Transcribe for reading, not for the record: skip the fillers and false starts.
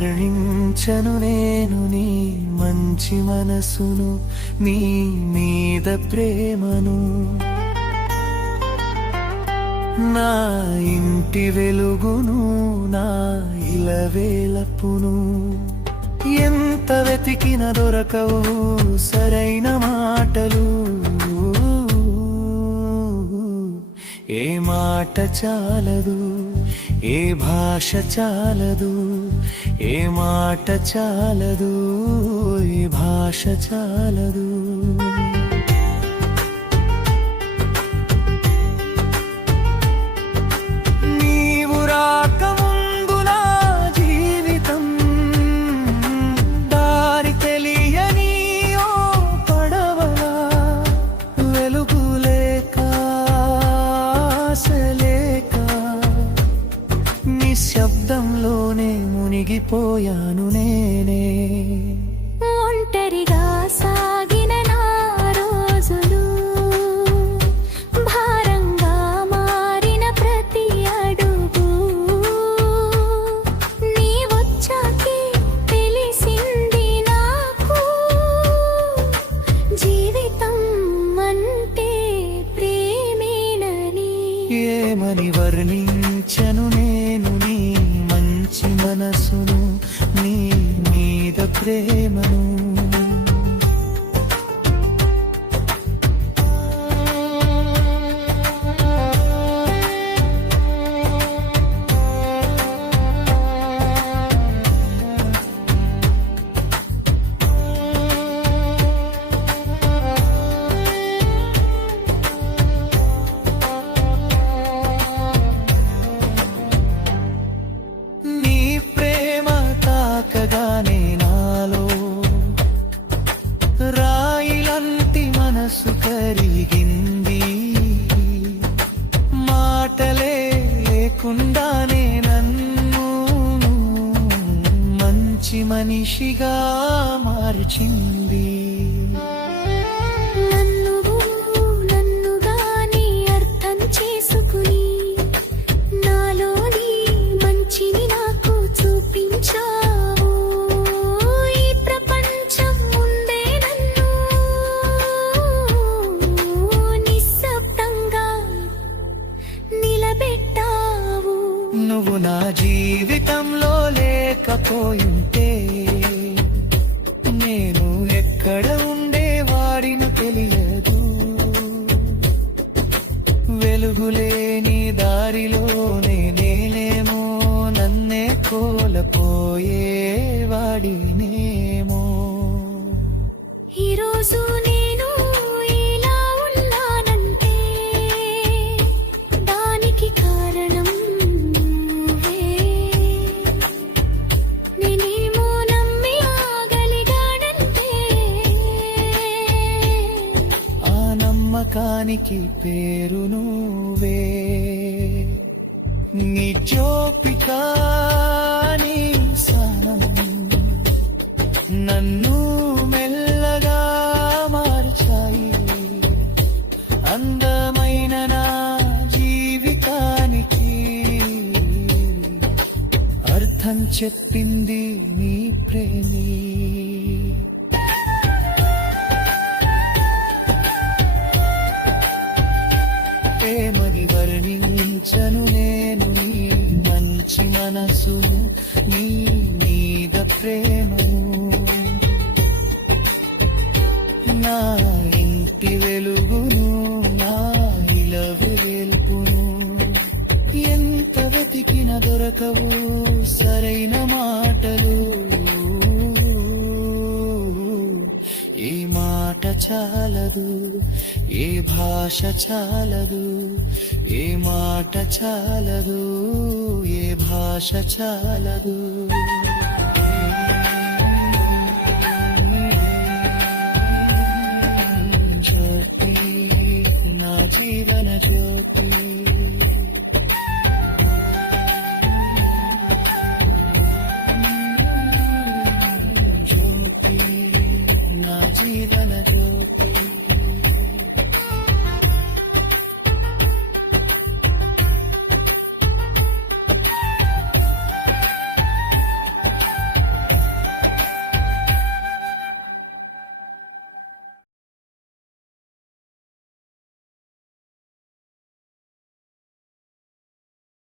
వర్ణించను నేను నీ మంచి మనసును, నీ మీద ప్రేమను. నా ఇంటి వెలుగును, నా ఇలవేలపును. ఎంత వెతికిన దొరకవు సరైన మాటలు. ఏ మాట చాలదు, ఏ భాష చాలదు, ఏ మాట చాలదు, ఏ భాష చాలదు. నీవు రాకముందు నా జీవితం దారి తెలియని ఓ పడవలా, వెలుగులేక ఆశలేక నిశ్శబ్దంలోనే మునిగిపోయాను నేనే. ఒంటరిగా సాగిన నా రోజులు, భారంగా మారిన ప్రతి అడుగు, నీ వచ్చాకే తెలిసింది నాకు, జీవితం అంటే ప్రేమేనని. ఏమని వర్ణించను నేను నీ మంచి మనసును, నీ మీద ప్రేమను. నీ ప్రేమ తాకగానే నాలో రాయిలంటి మనసు కరిగింది. మాటలే లేకుండానే నన్ను మంచి మనిషిగా మార్చింది. నన్నుగాని అర్థం చేసుకుని, నాలోని మంచిని నాకు చూపించావు. ఈ ప్రపంచం ముందే నన్ను నిశ్శబ్దంగా నిలబెట్టావు. నువ్వు నా జీవితంలో లేకపోయింటే నేను ఎక్కడ ఉండేవాడిని తెలియదు. వెలుగులేని దారిలోనే నేనేమో నన్నే కోల్పోయేవాడినేమో. ఈరోజు నేను ఇలా ఉన్నానంటే దానికి కారణం నువ్వే. నేనేమో నమ్మి ఆగలిగానంటే ఆ నమ్మకానికి పేరు నువ్వే. నీ జోపిక నీ సహనం నన్ను మెల్లగా మార్చాయి. అందమైన నా జీవితానికి అర్థం చెప్పింది నీ ప్రేమి. ప్రేమని వర్ణించను నేను నీ మంచి మనసును, నీ మీద ప్రేమను. నా ఇంటి వెలుగును, నా ఇలవేల్పును. ఎంత వెతికిన దొరకవు సరైన మాటలు. ఏ మాట చాలదు, ఏ భాష చాలదు, ఏ మాట చాలదు, ఏ భాష చాలదు. జ్యోతి నా జీవన జ్యోతి. జ్యోతి నా జీవన జ్యోతి.